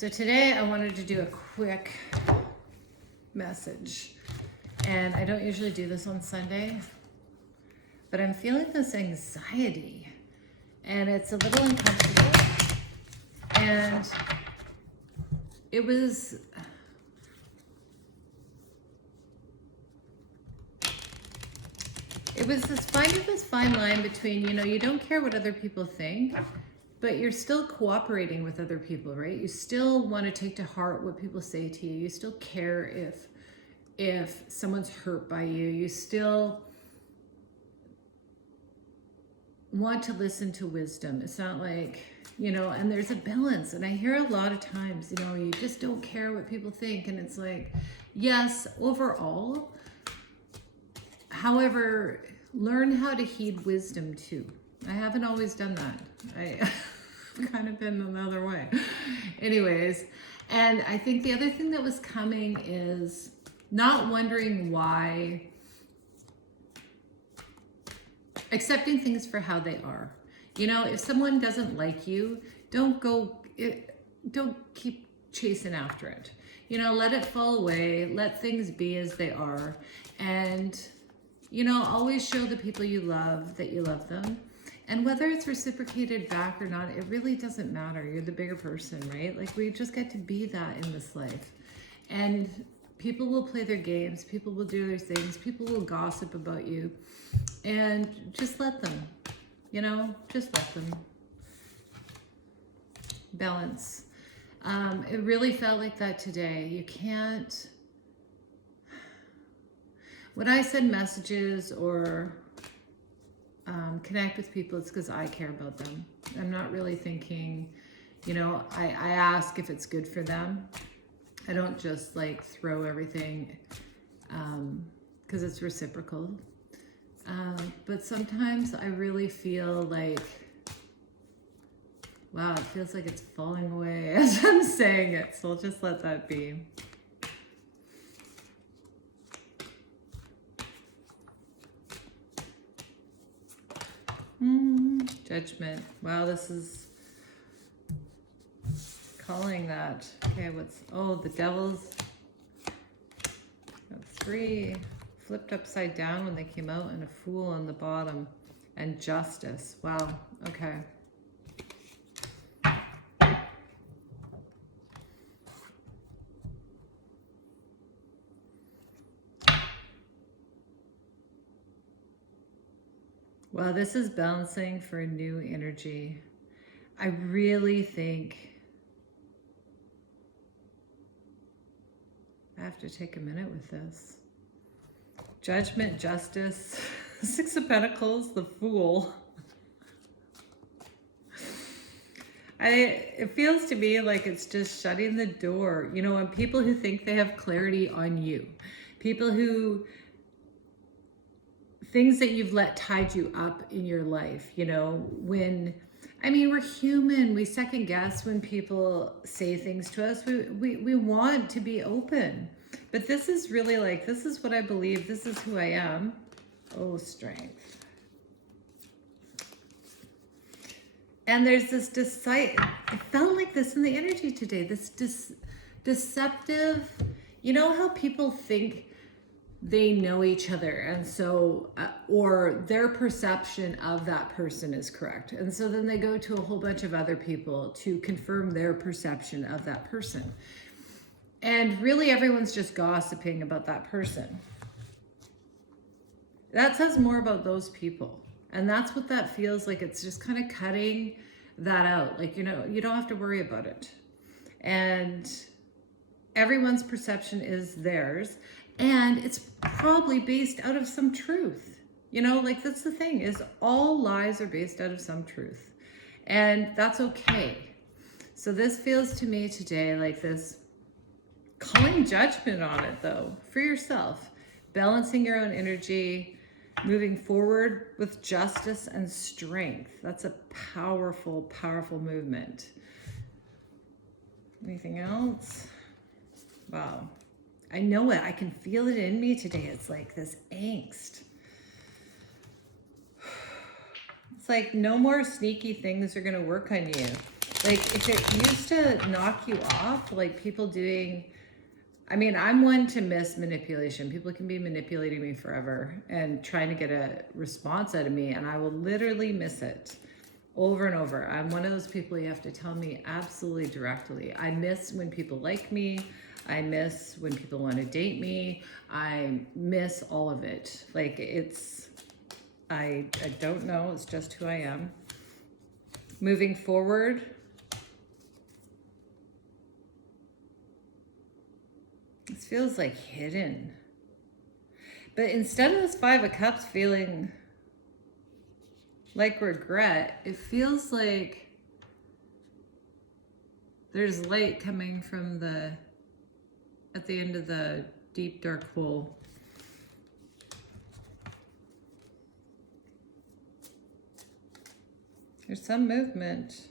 So today I wanted to do a quick message, and I don't usually do this on Sunday, but I'm feeling this anxiety and it's a little uncomfortable, and it was this fine line between, you don't care what other people think, but you're still cooperating with other people, right? You still want to take to heart what people say to you. You still care if someone's hurt by you. You still want to listen to wisdom. It's not like, and there's a balance. And I hear a lot of times, you just don't care what people think. And it's like, yes, overall. However, learn how to heed wisdom too. I haven't always done that. I've kind of been the other way. Anyways, and I think the other thing that was coming is not wondering why, accepting things for how they are. If someone doesn't like you, don't keep chasing after it. Let it fall away, let things be as they are. And, always show the people you love that you love them. And whether it's reciprocated back or not, it really doesn't matter. You're the bigger person, right? Like, we just get to be that in this life. And people will play their games. People will do their things. People will gossip about you. And just let them, just let them. Balance. It really felt like that today. You can't, when I send messages or connect with people, it's because I care about them. I'm not really thinking, I ask if it's good for them. I don't just like throw everything because it's reciprocal. But sometimes I really feel like, wow, it feels like it's falling away as I'm saying it. So I'll just let that be. Judgment. Wow, this is calling that. Okay, the devil's, got 3 flipped upside down when they came out, and a fool on the bottom, and justice. Wow, okay. Wow, this is balancing for a new energy. I really think I have to take a minute with this. Judgment, justice, 6 of Pentacles, the Fool. It feels to me like it's just shutting the door, on people who think they have clarity on you. People who, things that you've let tied you up in your life, we're human. We second guess when people say things to us. We want to be open. But this is really like, this is what I believe. This is who I am. Oh, strength. And there's this it felt like this in the energy today. This deceptive, how people think they know each other, and so or their perception of that person is correct, and so then they go to a whole bunch of other people to confirm their perception of that person, and really everyone's just gossiping about that person. That says more about those people, and that's what that feels like. It's just kind of cutting that out, like, you don't have to worry about it, and everyone's perception is theirs. And it's probably based out of some truth. Like, that's the thing, is all lies are based out of some truth. And that's okay. So this feels to me today like this calling judgment on it, though, for yourself. Balancing your own energy, moving forward with justice and strength. That's a powerful, powerful movement. Anything else? Wow. I know it. I can feel it in me today. It's like this angst. It's like no more sneaky things are going to work on you. Like if it used to knock you off, like people doing, I mean, I'm one to miss manipulation. People can be manipulating me forever and trying to get a response out of me, and I will literally miss it over and over. I'm one of those people you have to tell me absolutely directly. I miss when people like me. I miss when people want to date me. I miss all of it. Like I don't know. It's just who I am. Moving forward, this feels like hidden. But instead of this Five of Cups feeling like regret, it feels like there's light coming from at the end of the deep dark hole. There's some movement.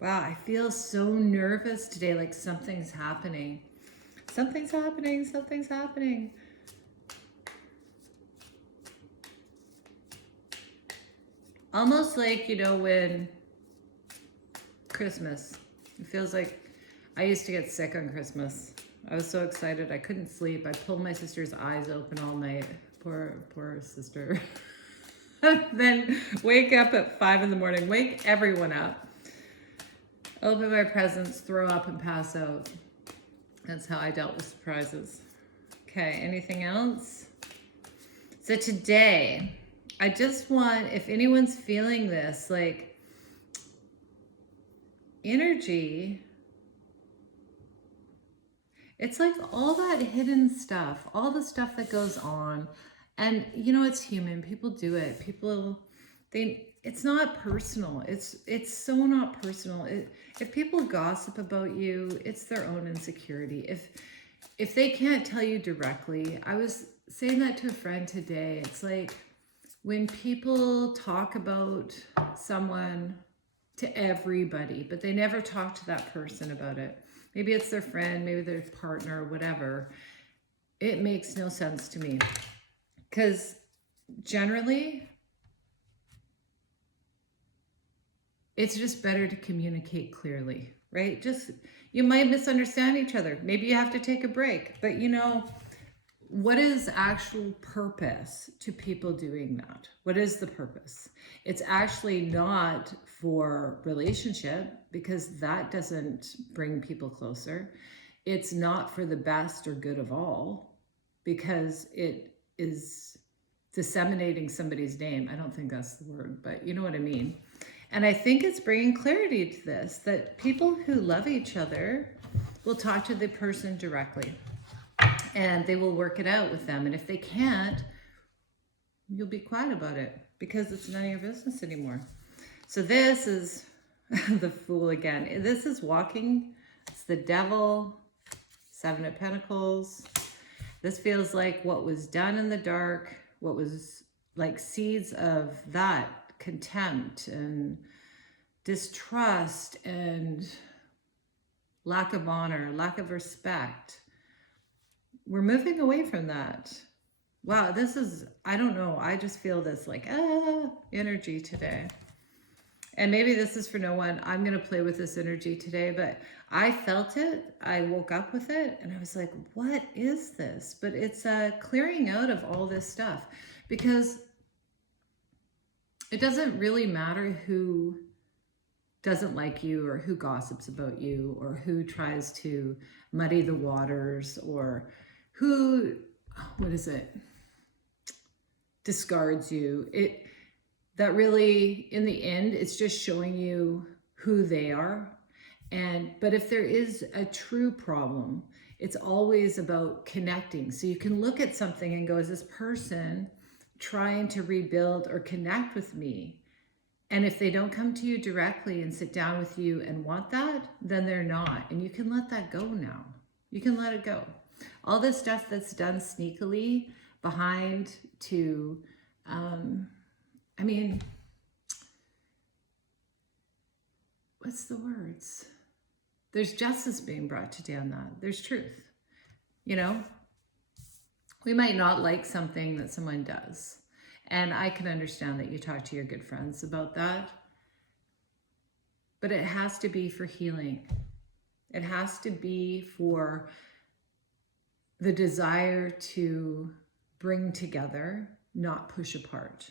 Wow, I feel so nervous today, like something's happening. Something's happening, something's happening. Almost like, you know, when Christmas, it feels like I used to get sick on Christmas. I was so excited, I couldn't sleep. I pulled my sister's eyes open all night. Poor sister. Then wake up at 5 in the morning, wake everyone up. Open my presents, throw up, and pass out. That's how I dealt with surprises. Okay, anything else? So today, I just want, if anyone's feeling this, like, energy, it's like all that hidden stuff, all the stuff that goes on. And, you know, it's human. People do it. It's not personal. It's so not personal. If people gossip about you, it's their own insecurity. If they can't tell you directly, I was saying that to a friend today. It's like when people talk about someone to everybody, but they never talk to that person about it. Maybe it's their friend, maybe their partner, whatever. It makes no sense to me. Because generally, it's just better to communicate clearly, right? You might misunderstand each other. Maybe you have to take a break. But you know, what is actual purpose to people doing that? What is the purpose? It's actually not for relationship, because that doesn't bring people closer. It's not for the best or good of all, because it is disseminating somebody's name. I don't think that's the word, but you know what I mean. And I think it's bringing clarity to this, that people who love each other will talk to the person directly and they will work it out with them. And if they can't, you'll be quiet about it, because it's none of your business anymore. So this is the Fool again. This is walking. It's the Devil, Seven of Pentacles. This feels like what was done in the dark, what was like seeds of that contempt and distrust and lack of honor, lack of respect. We're moving away from that. Wow, this is, I don't know, I just feel this like, energy today. And maybe this is for no one. I'm going to play with this energy today, but I felt it. I woke up with it and I was like, what is this? But it's a clearing out of all this stuff, because it doesn't really matter who doesn't like you or who gossips about you or who tries to muddy the waters or who, discards you. That really, in the end, it's just showing you who they are. But if there is a true problem, it's always about connecting. So you can look at something and go, is this person trying to rebuild or connect with me? And if they don't come to you directly and sit down with you and want that, then they're not. And you can let that go now. You can let it go. All this stuff that's done sneakily behind to, what's the words? There's justice being brought today on that. There's truth. You know, we might not like something that someone does. And I can understand that you talk to your good friends about that. but it has to be for healing. It has to be for the desire to bring together, not push apart.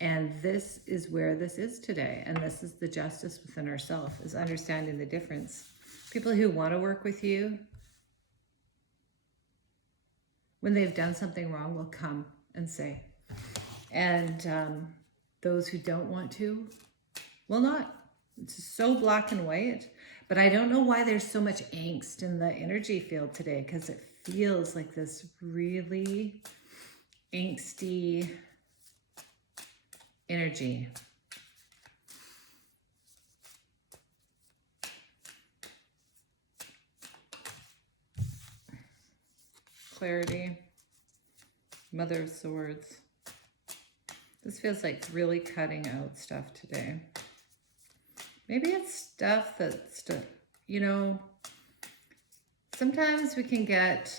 And this is where this is today. And this is the justice within ourselves, is understanding the difference. People who want to work with you, when they've done something wrong, will come and say. And those who don't want to will not. It's so black and white. But I don't know why there's so much angst in the energy field today, because it feels like this really angsty energy. Clarity. Mother of Swords. This feels like really cutting out stuff today. Maybe it's stuff that's, you know, sometimes we can get,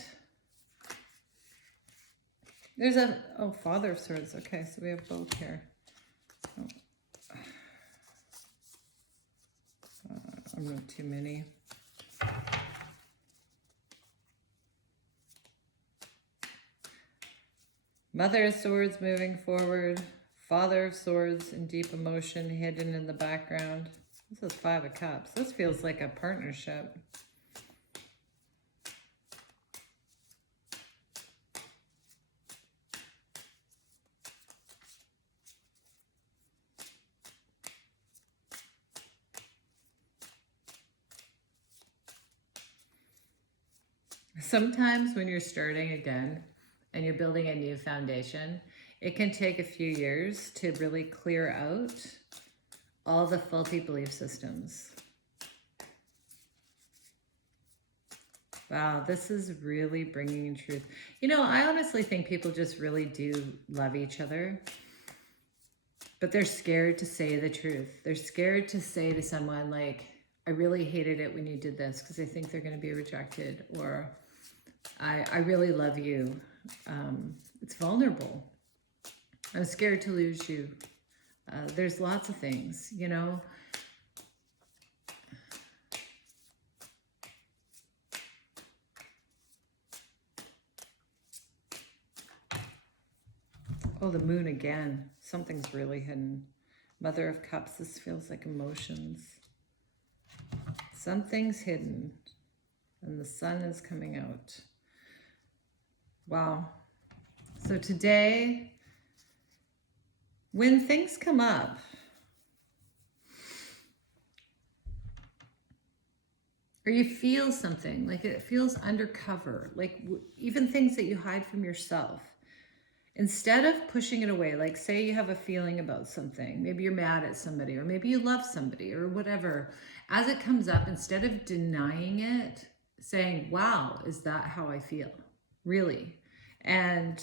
there's a, oh, Father of Swords. Okay, so we have both here. Oh. I'm not too many. Mother of Swords moving forward. Father of Swords in deep emotion hidden in the background. This is Five of Cups. This feels like a partnership. Sometimes when you're starting again and you're building a new foundation, it can take a few years to really clear out all the faulty belief systems. Wow, this is really bringing in truth. You know, I honestly think people just really do love each other, but they're scared to say the truth. They're scared to say to someone like, I really hated it when you did this, because they think they're going to be rejected, or I really love you. It's vulnerable. I'm scared to lose you. There's lots of things, you know. Oh, the moon again. Something's really hidden. Mother of Cups. This feels like emotions. Something's hidden. And the sun is coming out. Wow. So today, when things come up, or you feel something, like it feels undercover, like even things that you hide from yourself, instead of pushing it away, like say you have a feeling about something, maybe you're mad at somebody, or maybe you love somebody, or whatever, as it comes up, instead of denying it, saying, wow, is that how I feel? Really? And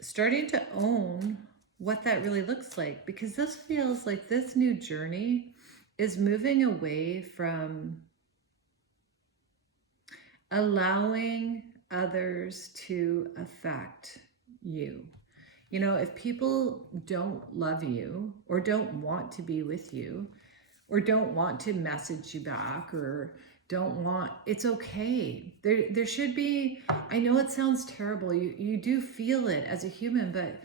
starting to own what that really looks like, because this feels like this new journey is moving away from allowing others to affect you. You know, if people don't love you, or don't want to be with you, or don't want to message you back, or don't want, it's okay. There should be, I know it sounds terrible, you do feel it as a human, but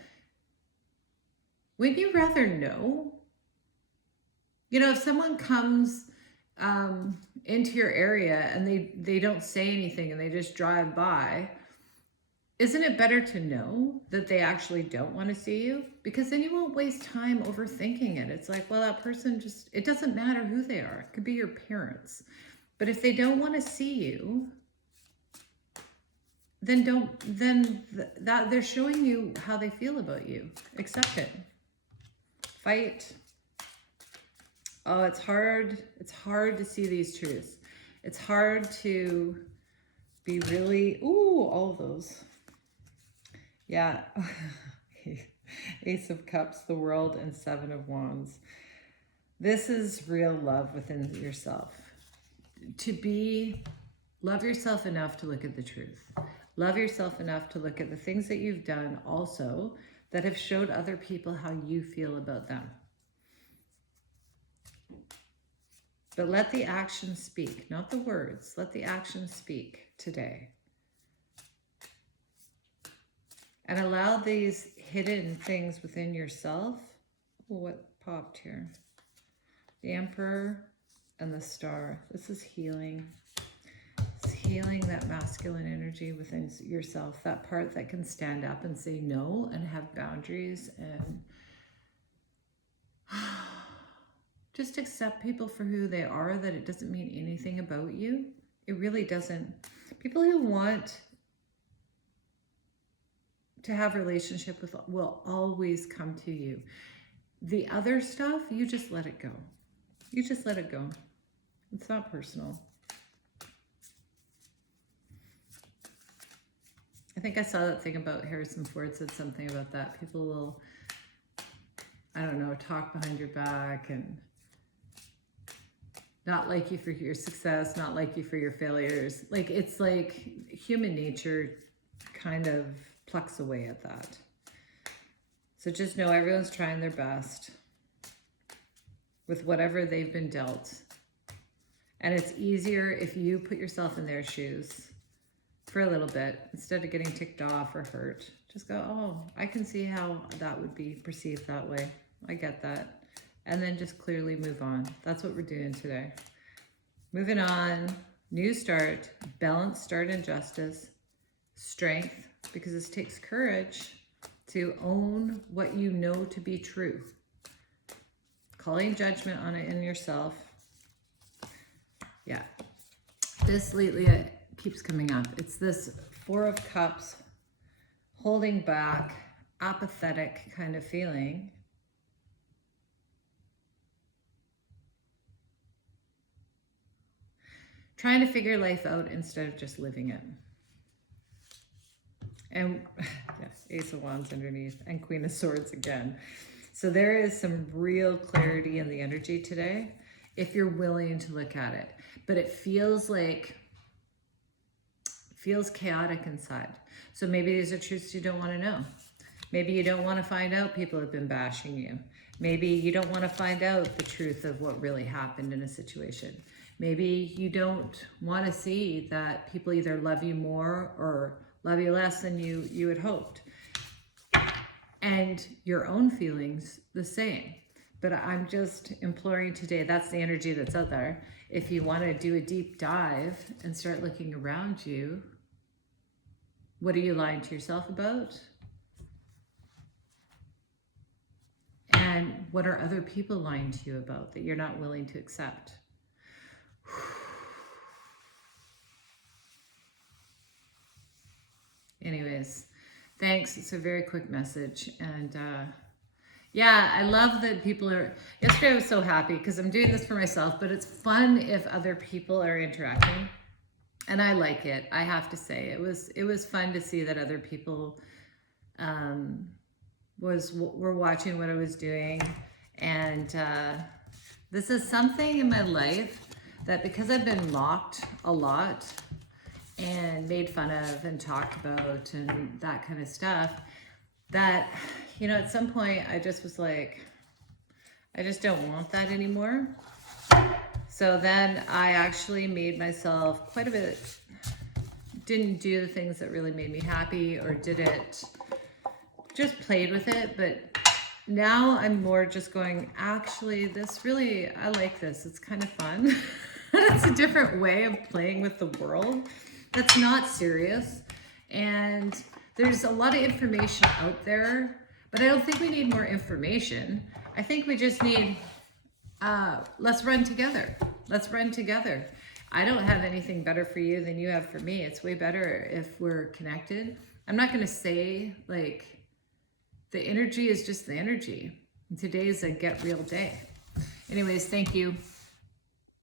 wouldn't you rather know? You know, if someone comes into your area and they don't say anything and they just drive by, isn't it better to know that they actually don't want to see you? Because then you won't waste time overthinking it. It's like, well, that person just, it doesn't matter who they are. It could be your parents. But if they don't want to see you, then that they're showing you how they feel about you. Accept it. Fight. Oh, it's hard. It's hard to see these truths. It's hard to be really, ooh, all of those. Yeah. Ace of Cups, the World, and Seven of Wands. This is real love within yourself. Love yourself enough to look at the truth. Love yourself enough to look at the things that you've done also that have showed other people how you feel about them. But let the actions speak, not the words. Let the actions speak today. And allow these hidden things within yourself. Oh, what popped here? The Emperor and the Star. This is healing. It's healing that masculine energy within yourself. That part that can stand up and say no and have boundaries and just accept people for who they are, that it doesn't mean anything about you. It really doesn't. People who want to have a relationship with will always come to you. The other stuff, you just let it go. You just let it go. It's not personal. I think I saw that thing about Harrison Ford said something about that. People will, I don't know, talk behind your back and not like you for your success, not like you for your failures. Like, it's like human nature kind of plucks away at that. So just know everyone's trying their best with whatever they've been dealt. And it's easier if you put yourself in their shoes for a little bit instead of getting ticked off or hurt. Just go, oh, I can see how that would be perceived that way. I get that. And then just clearly move on. That's what we're doing today. Moving on, new start, balance, start, and justice, strength, because this takes courage to own what you know to be true. Calling judgment on it in yourself. Yeah. This lately keeps coming up. It's this Four of Cups, holding back, apathetic kind of feeling. Trying to figure life out instead of just living it. And yes, Ace of Wands underneath and Queen of Swords again. So there is some real clarity in the energy today if you're willing to look at it. But it feels chaotic inside. So maybe these are truths you don't want to know. Maybe you don't want to find out people have been bashing you. Maybe you don't want to find out the truth of what really happened in a situation. Maybe you don't want to see that people either love you more or love you less than you had hoped. And your own feelings the same. But I'm just imploring today, that's the energy that's out there. If you want to do a deep dive and start looking around you, what are you lying to yourself about? And what are other people lying to you about that you're not willing to accept? Anyways, thanks. It's a very quick message. And yeah, I love that people are, yesterday I was so happy because I'm doing this for myself, but it's fun if other people are interacting. And I like it, I have to say. It was fun to see that other people were watching what I was doing. And this is something in my life that, because I've been mocked a lot and made fun of and talked about and that kind of stuff, that, you know, at some point I just was like, I just don't want that anymore. So then I actually made myself quite a bit, didn't do the things that really made me happy or did it, just played with it. But now I'm more just going, actually, this really, I like this. It's kind of fun. It's a different way of playing with the world that's not serious. And there's a lot of information out there, but I don't think we need more information. I think we just need, let's run together. Let's run together. I don't have anything better for you than you have for me. It's way better if we're connected. I'm not going to say, like, the energy is just the energy. And today is a get real day. Anyways, thank you.